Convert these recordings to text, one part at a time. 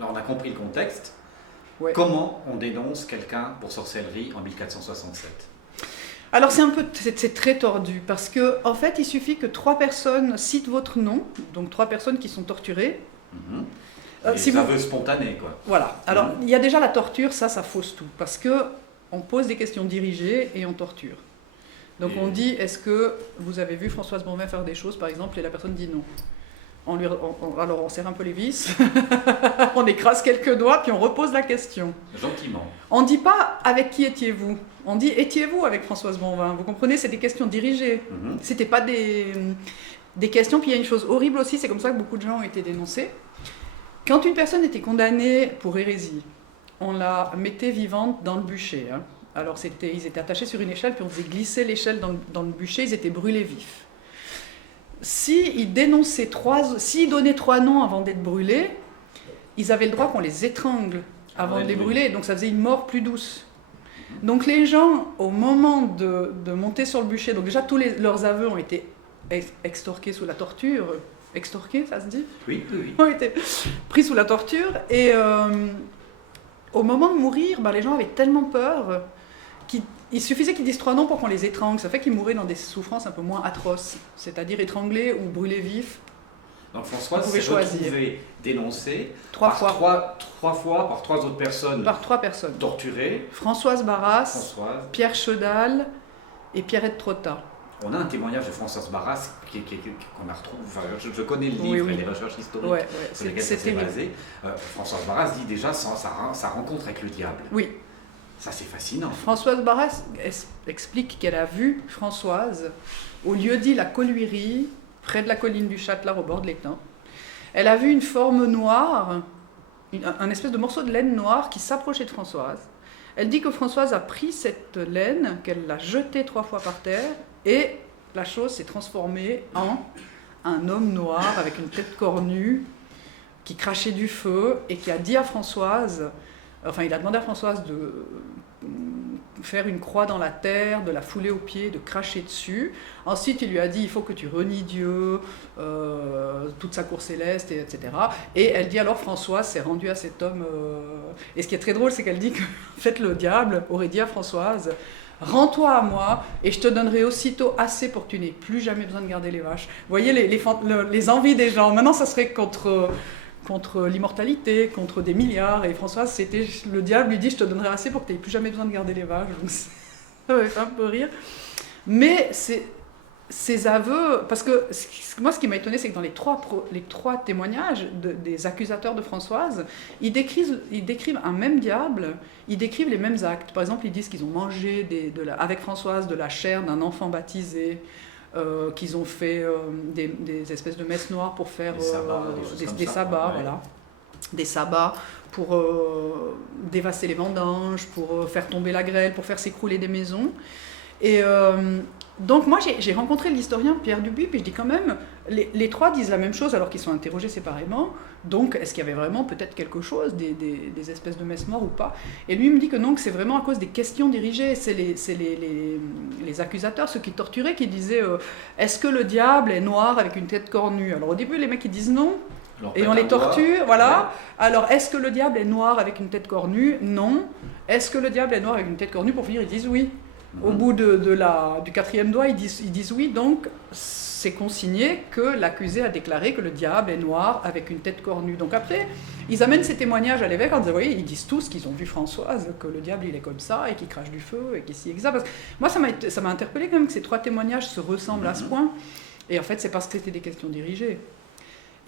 Alors on a compris le contexte. Ouais. Comment on dénonce quelqu'un pour sorcellerie en 1467 ? Alors c'est très tordu parce que en fait il suffit que 3 personnes citent votre nom, donc 3 personnes qui sont torturées. Les aveux spontanés, quoi. Voilà. Alors il y a déjà la torture, ça fausse tout parce que on pose des questions dirigées et on torture. Donc on dit est-ce que vous avez vu Françoise Bonvin faire des choses par exemple et la personne dit non. Alors on serre un peu les vis, on écrase quelques doigts puis on repose la question. Gentiment. On ne dit pas avec qui étiez-vous, on dit étiez-vous avec Françoise Bonvin. Vous comprenez, c'est des questions dirigées. C'était pas des questions. Puis il y a une chose horrible aussi, c'est comme ça que beaucoup de gens ont été dénoncés. Quand une personne était condamnée pour hérésie, on la mettait vivante dans le bûcher. Hein. Alors ils étaient attachés sur une échelle puis on faisait glisser l'échelle dans le bûcher, ils étaient brûlés vifs. S'ils donnaient 3 noms avant d'être brûlés, ils avaient le droit qu'on les étrangle avant de les brûler, donc ça faisait une mort plus douce. Donc les gens, au moment de monter sur le bûcher, donc déjà tous leurs aveux ont été extorqués sous la torture. Extorqués, ça se dit ? Oui. Ont été pris sous la torture, et au moment de mourir, les gens avaient tellement peur qu'il suffisait qu'ils disent 3 noms pour qu'on les étrangle. Ça fait qu'ils mouraient dans des souffrances un peu moins atroces, c'est-à-dire étranglés ou brûlés vifs. Donc Françoise s'est retrouvée dénoncée par 3 autres personnes. Par 3 personnes. Torturées. Françoise Barras, Pierre Chedal et Pierrette Trotta. On a un témoignage de Françoise Barras qu'on a retrouvé. Enfin, je connais le livre et les recherches historiques sur lesquelles ça s'est basé. Françoise Barras dit déjà sa rencontre avec le diable. Oui. Ça, c'est fascinant. Françoise Barras explique qu'elle a vu Françoise au lieu-dit La Coluirie, près de la colline du Châtelard, au bord de l'étang. Elle a vu une forme noire, un espèce de morceau de laine noire qui s'approchait de Françoise. Elle dit que Françoise a pris cette laine, qu'elle l'a jetée 3 fois par terre, et la chose s'est transformée en un homme noir avec une tête cornue qui crachait du feu et qui a dit à Françoise... Enfin, il a demandé à Françoise de faire une croix dans la terre, de la fouler aux pieds, de cracher dessus. Ensuite, il lui a dit, il faut que tu renies Dieu, toute sa cour céleste, etc. Et elle dit alors, Françoise s'est rendue à cet homme. Et ce qui est très drôle, c'est qu'elle dit que en fait, le diable aurait dit à Françoise, rends-toi à moi et je te donnerai aussitôt assez pour que tu n'aies plus jamais besoin de garder les vaches. Vous voyez les envies des gens. Maintenant, ça serait contre l'immortalité, contre des milliards. Et Françoise, c'était le diable lui dit, je te donnerai assez pour que tu n'aies plus jamais besoin de garder les vaches. Donc ça m'avait fait un peu rire. Mais ces aveux, parce que moi, ce qui m'a étonné, c'est que dans les trois témoignages des accusateurs de Françoise, ils décrivent un même diable, ils décrivent les mêmes actes. Par exemple, ils disent qu'ils ont mangé avec Françoise de la chair d'un enfant baptisé, qu'ils ont fait des espèces de messes noires pour faire des sabbats, voilà. Des sabbats pour dévasser les vendanges, pour faire tomber la grêle, pour faire s'écrouler des maisons. Et donc moi j'ai rencontré l'historien Pierre Dubuis, puis je dis quand même, les 3 disent la même chose alors qu'ils sont interrogés séparément, donc est-ce qu'il y avait vraiment peut-être quelque chose, des espèces de messes morts ou pas? Et lui il me dit que non, que c'est vraiment à cause des questions dirigées, c'est les accusateurs, ceux qui torturaient, qui disaient est-ce que le diable est noir avec une tête cornue? Alors au début les mecs ils disent non, et on les torture, voilà. Alors est-ce que le diable est noir avec une tête cornue? Non. Est-ce que le diable est noir avec une tête cornue? Pour finir ils disent oui. Au bout du 4e doigt, ils disent oui, donc c'est consigné que l'accusé a déclaré que le diable est noir avec une tête cornue. Donc après, ils amènent ces témoignages à l'évêque en disant, vous voyez, ils disent tous qu'ils ont vu Françoise, que le diable il est comme ça, et qu'il crache du feu, et qu'ici, et que ça. Parce que moi, ça m'a interpellé quand même que ces 3 témoignages se ressemblent à ce point. Et en fait, c'est parce que c'était des questions dirigées.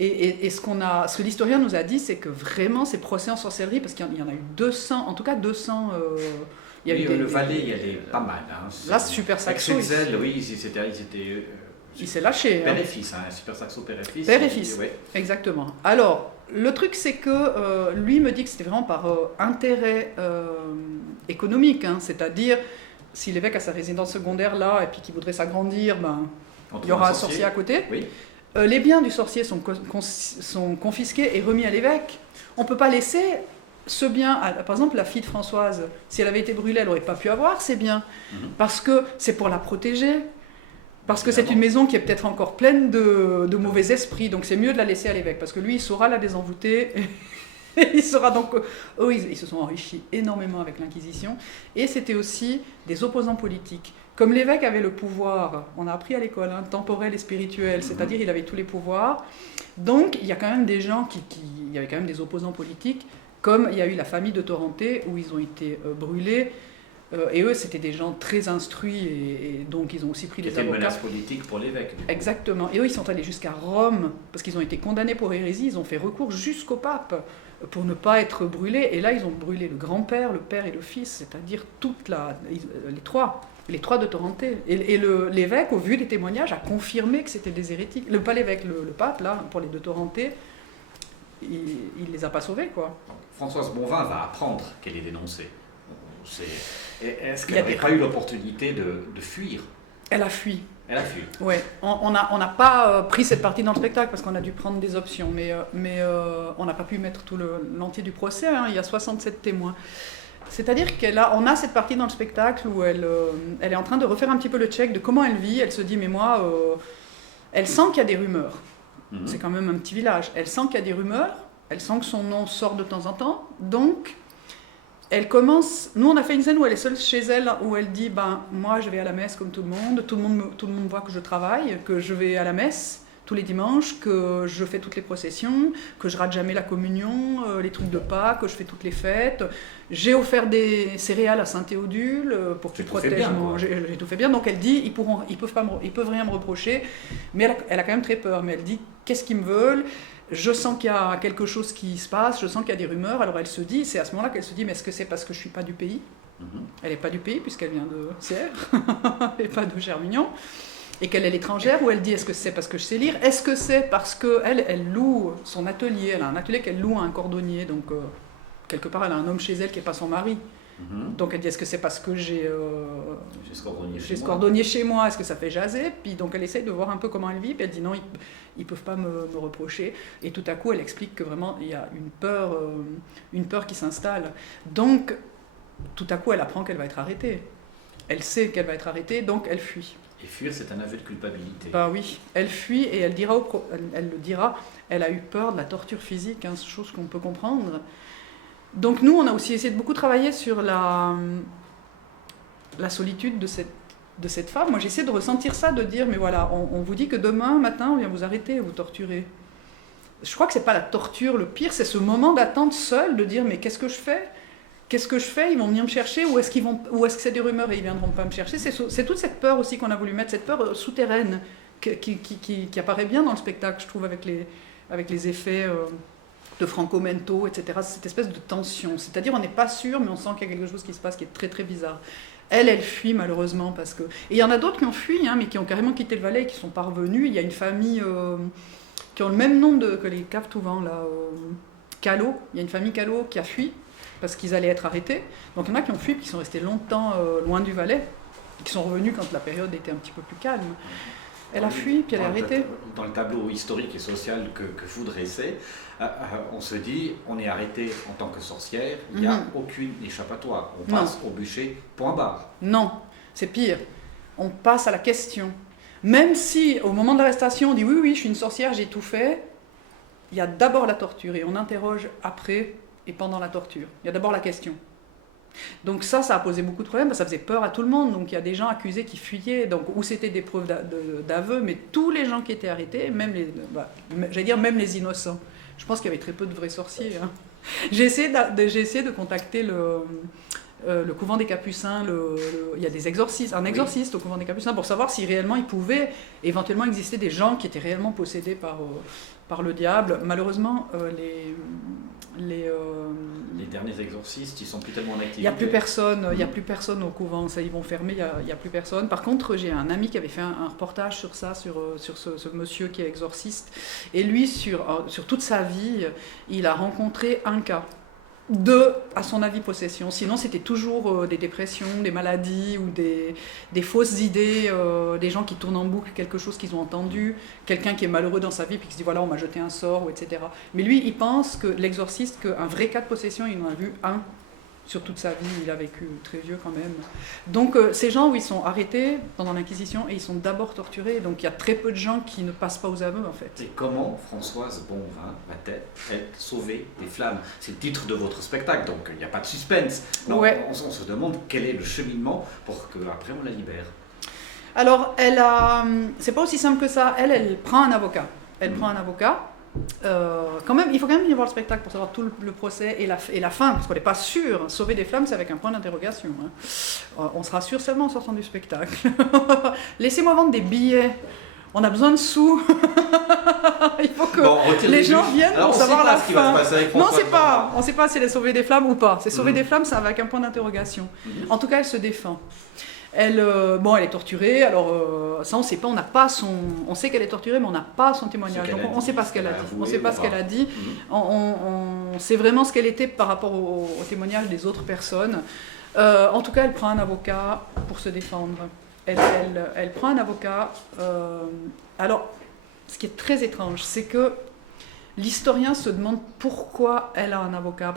Et ce que l'historien nous a dit, c'est que vraiment, ces procès en sorcellerie, parce qu'il y en a eu 200, en tout cas 200... le Valais, il y avait pas mal. Hein. Là, Super Saxo. Il s'est lâché. Père et fils, Super Saxo, père et fils. Père et fils, exactement. Alors, le truc, c'est que lui me dit que c'était vraiment par intérêt économique, c'est-à-dire, si l'évêque a sa résidence secondaire là, et puis qu'il voudrait s'agrandir, il y aura un sorcier à côté. Oui. Les biens du sorcier sont confisqués et remis à l'évêque. On ne peut pas laisser ce bien, par exemple la fille de Françoise, si elle avait été brûlée, elle n'aurait pas pu avoir ces biens, parce que c'est pour la protéger, parce que c'est une maison qui est peut-être encore pleine de mauvais esprits, donc c'est mieux de la laisser à l'évêque, parce que lui, il saura la désenvoûter Il sera donc, eux, ils se sont enrichis énormément avec l'Inquisition, et c'était aussi des opposants politiques. Comme l'évêque avait le pouvoir, on a appris à l'école, hein, temporel et spirituel, c'est-à-dire il avait tous les pouvoirs, donc il y a quand même des gens il y avait quand même des opposants politiques, comme il y a eu la famille de Torrenté, où ils ont été brûlés, et eux, c'était des gens très instruits, et donc ils ont aussi pris des avocats. C'était une menace politique pour l'évêque. Exactement. Et eux, ils sont allés jusqu'à Rome, parce qu'ils ont été condamnés pour hérésie, ils ont fait recours jusqu'au pape pour ne pas être brûlés. Et là, ils ont brûlé le grand-père, le père et le fils, c'est-à-dire les trois de Torrenté. Et l'évêque, au vu des témoignages, a confirmé que c'était des hérétiques. Pas l'évêque, le pape, là, pour les de Torrenté, il les a pas sauvés, quoi. Françoise Bonvin va apprendre qu'elle est dénoncée. Est-ce qu'elle n'aurait pas eu l'opportunité de fuir? Elle a fui. Elle a fui. Oui, on n'a pas pris cette partie dans le spectacle parce qu'on a dû prendre des options, mais on n'a pas pu mettre tout l'entier du procès, hein, il y a 67 témoins. C'est-à-dire on a cette partie dans le spectacle où elle est en train de refaire un petit peu le check de comment elle vit. Elle se dit, mais moi, elle sent qu'il y a des rumeurs. Mm-hmm. C'est quand même un petit village. Elle sent qu'il y a des rumeurs, elle sent que son nom sort de temps en temps, donc... Elle commence, nous on a fait une scène où elle est seule chez elle, où elle dit, moi je vais à la messe comme tout le monde voit que je travaille, que je vais à la messe tous les dimanches, que je fais toutes les processions, que je rate jamais la communion, les trucs de Pâques, que je fais toutes les fêtes. J'ai offert des céréales à Saint-Théodule pour qu'ils protègent j'ai tout fait bien, donc elle dit, ils peuvent rien me reprocher, mais elle a quand même très peur, mais elle dit, qu'est-ce qu'ils me veulent ? Je sens qu'il y a quelque chose qui se passe, je sens qu'il y a des rumeurs, alors elle se dit, c'est à ce moment-là qu'elle se dit, mais est-ce que c'est parce que je ne suis pas du pays ? Elle n'est pas du pays puisqu'elle vient de Sierre, et pas de Germignon, et qu'elle est l'étrangère, ou elle dit, est-ce que c'est parce que je sais lire ? Est-ce que c'est parce qu'elle loue son atelier, elle a un atelier qu'elle loue à un cordonnier, donc quelque part elle a un homme chez elle qui n'est pas son mari. Donc elle dit, est-ce que c'est parce que j'ai ce cordonnier chez moi, est-ce que ça fait jaser ? Puis donc elle essaye de voir un peu comment elle vit, puis elle dit non, ils peuvent pas me reprocher. Et tout à coup elle explique que vraiment il y a une peur qui s'installe. Donc tout à coup elle apprend qu'elle va être arrêtée. Elle sait qu'elle va être arrêtée, donc elle fuit. Et fuir, c'est un aveu de culpabilité. Oui, elle fuit et elle le dira, elle a eu peur de la torture physique, hein, chose qu'on peut comprendre. Donc nous, on a aussi essayé de beaucoup travailler sur la solitude de cette femme. Moi, j'essaie de ressentir ça, de dire, mais voilà, on vous dit que demain matin, on vient vous arrêter, vous torturer. Je crois que c'est pas la torture le pire, c'est ce moment d'attente seul, de dire, mais qu'est-ce que je fais ? Ils vont venir me chercher, ou est-ce que c'est des rumeurs et ils viendront pas me chercher ? C'est toute cette peur aussi qu'on a voulu mettre, cette peur souterraine qui apparaît bien dans le spectacle, je trouve, avec les effets... de Franco-Mento, etc., cette espèce de tension. C'est-à-dire, on n'est pas sûr, mais on sent qu'il y a quelque chose qui se passe qui est très, très bizarre. Elle fuit, malheureusement, parce que... Et il y en a d'autres qui ont fui, hein, mais qui ont carrément quitté le Valais et qui sont pas revenus. Il y a une famille qui ont le même nom que les Caves-Touvent, là, Callot. Il y a une famille Callot qui a fui, parce qu'ils allaient être arrêtés. Donc, il y en a qui ont fui, puis qui sont restés longtemps loin du Valais, et qui sont revenus quand la période était un petit peu plus calme. Elle a fui, puis elle est arrêtée. Dans le tableau historique et social que vous dressez, on se dit, on est arrêté en tant que sorcière, il n'y a aucune échappatoire. On passe au bûcher, point barre. Non, c'est pire. On passe à la question. Même si, au moment de l'arrestation, on dit oui, je suis une sorcière, j'ai tout fait, il y a d'abord la torture, et on interroge après et pendant la torture. Il y a d'abord la question. Donc ça a posé beaucoup de problèmes, ça faisait peur à tout le monde, donc il y a des gens accusés qui fuyaient, donc où c'était des preuves d'aveu, mais tous les gens qui étaient arrêtés, même même les innocents. Je pense qu'il y avait très peu de vrais sorciers. Hein. J'ai essayé de contacter le couvent des Capucins, il y a un exorciste au couvent des Capucins, pour savoir si réellement il pouvait éventuellement exister des gens qui étaient réellement possédés par le diable. Malheureusement, les derniers exorcistes, ils sont plus tellement en activité. Il n'y a plus personne au couvent, ça, ils vont fermer, il n'y a plus personne. Par contre, j'ai un ami qui avait fait un reportage sur ça, sur ce monsieur qui est exorciste. Et lui, sur toute sa vie, il a rencontré un cas à son avis, possession. Sinon, c'était toujours des dépressions, des maladies ou des fausses idées, des gens qui tournent en boucle quelque chose qu'ils ont entendu, quelqu'un qui est malheureux dans sa vie puis qui se dit voilà, on m'a jeté un sort, etc. Mais lui, il pense que l'exorciste, qu'un vrai cas de possession, il en a vu un. Sur toute sa vie, il a vécu très vieux quand même. Donc ces gens, oui, ils sont arrêtés pendant l'Inquisition et ils sont d'abord torturés. Donc il y a très peu de gens qui ne passent pas aux aveux en fait. Et comment Françoise Bonvin va-t-elle être sauvée des flammes? C'est le titre de votre spectacle, donc il n'y a pas de suspense. Non, ouais. on se demande quel est le cheminement pour qu'après on la libère. Alors, c'est pas aussi simple que ça. Elle prend un avocat. Elle prend un avocat. Il faut quand même y voir le spectacle pour savoir tout le procès et la fin, parce qu'on n'est pas sûr. Sauver des flammes, c'est avec un point d'interrogation. Hein. On sera sûr seulement en sortant du spectacle. Laissez-moi vendre des billets. On a besoin de sous. Il faut que les gens viennent pour savoir la fin. Non, on ne sait pas si elle est sauvée des flammes ou pas. C'est sauver des flammes, c'est avec un point d'interrogation. En tout cas, elle se défend. Elle est torturée, alors ça on ne sait pas, on sait qu'elle est torturée, mais on n'a pas son témoignage, donc on ne sait pas ce qu'elle a dit. On ne sait pas ce qu'elle a dit, on sait vraiment ce qu'elle était par rapport au témoignage des autres personnes. En tout cas, elle prend un avocat pour se défendre. Elle prend un avocat. Alors, ce qui est très étrange, c'est que l'historien se demande pourquoi elle a un avocat.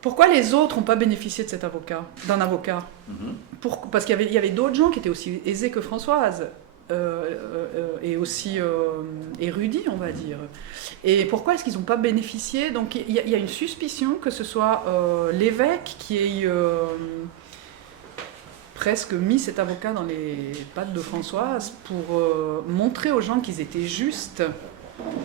Pourquoi les autres n'ont pas bénéficié de d'un avocat? Parce qu'il y avait d'autres gens qui étaient aussi aisés que Françoise, et aussi érudits, on va dire. Et pourquoi est-ce qu'ils n'ont pas bénéficié? Donc il y a une suspicion que ce soit l'évêque qui ait presque mis cet avocat dans les pattes de Françoise pour montrer aux gens qu'ils étaient justes.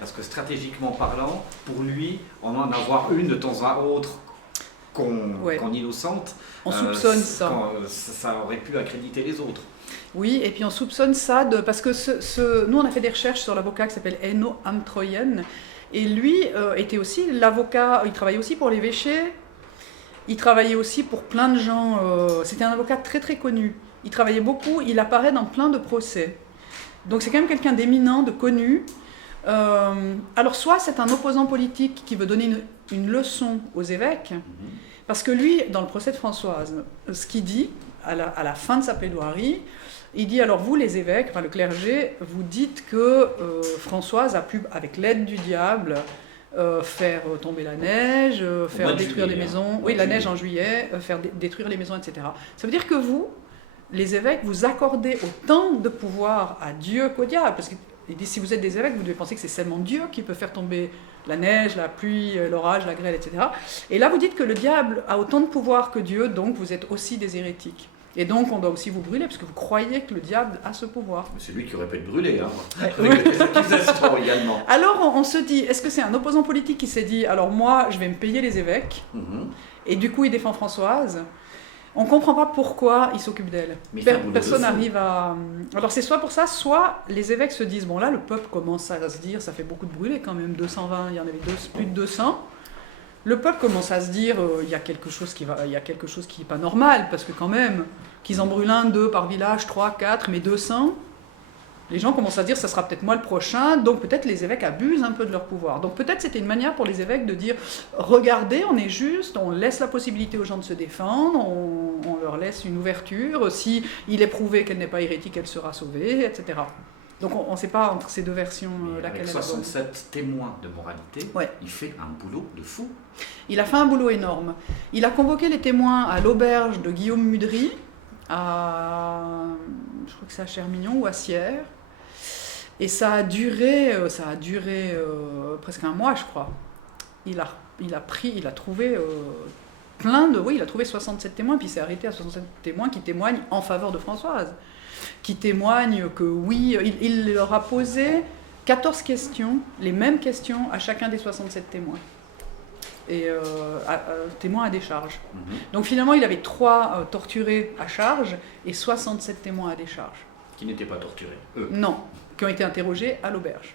Parce que stratégiquement parlant, pour lui, en avoir une de temps à autre qu'on innocente, on soupçonne ça. Ça aurait pu accréditer les autres. Oui, et puis on soupçonne ça parce que nous on a fait des recherches sur l'avocat qui s'appelle Enno Amtroyen, et lui était aussi l'avocat, il travaillait aussi pour l'évêché, il travaillait aussi pour plein de gens, c'était un avocat très très connu, il travaillait beaucoup, il apparaît dans plein de procès. Donc c'est quand même quelqu'un d'éminent, de connu. Alors soit c'est un opposant politique qui veut donner une leçon aux évêques, parce que lui, dans le procès de Françoise, ce qu'il dit à la fin de sa plaidoirie, il dit, alors vous les évêques, le clergé, vous dites que Françoise a pu, avec l'aide du diable, faire tomber la neige, faire détruire des maisons, la neige en juillet, faire détruire les maisons, etc. Ça veut dire que vous, les évêques, vous accordez autant de pouvoir à Dieu qu'au diable, parce que il dit, si vous êtes des évêques, vous devez penser que c'est seulement Dieu qui peut faire tomber la neige, la pluie, l'orage, la grêle, etc. Et là, vous dites que le diable a autant de pouvoir que Dieu, donc vous êtes aussi des hérétiques. Et donc, on doit aussi vous brûler, parce que vous croyez que le diable a ce pouvoir. Mais c'est lui qui aurait pu être brûlé, avec des accusations également. Alors, on se dit, est-ce que c'est un opposant politique qui s'est dit, alors moi, je vais me payer les évêques, et du coup, il défend Françoise. On ne comprend pas pourquoi il s'occupe d'elle. Personne n'arrive à... Alors c'est soit pour ça, soit les évêques se disent, bon là le peuple commence à se dire, ça fait beaucoup de brûlés quand même, 220, il y en avait plus de 200. Le peuple commence à se dire, il y a quelque chose qui n'est pas normal, parce que quand même, qu'ils en brûlent 1, 2 par village, 3, 4, mais 200... Les gens commencent à dire, ça sera peut-être moi le prochain, donc peut-être les évêques abusent un peu de leur pouvoir. Donc peut-être c'était une manière pour les évêques de dire, regardez, on est juste, on laisse la possibilité aux gens de se défendre, on leur laisse une ouverture, si il est prouvé qu'elle n'est pas hérétique, elle sera sauvée, etc. Donc on ne sait pas entre ces deux versions laquelle elle est. Avec 67 témoins de moralité, il fait un boulot de fou. Il a fait un boulot énorme. Il a convoqué les témoins à l'auberge de Guillaume Mudry, je crois que c'est à Chermignon ou à Sierre. Et ça a duré presque un mois, je crois. Il a trouvé il a trouvé 67 témoins, puis il s'est arrêté à 67 témoins qui témoignent en faveur de Françoise, qui témoignent que oui, il leur a posé 14 questions, les mêmes questions à chacun des 67 témoins. Et témoins à décharge. Donc finalement, il avait 3 torturés à charge et 67 témoins à décharge. Qui n'étaient pas torturés, eux. Non, qui ont été interrogés à l'auberge.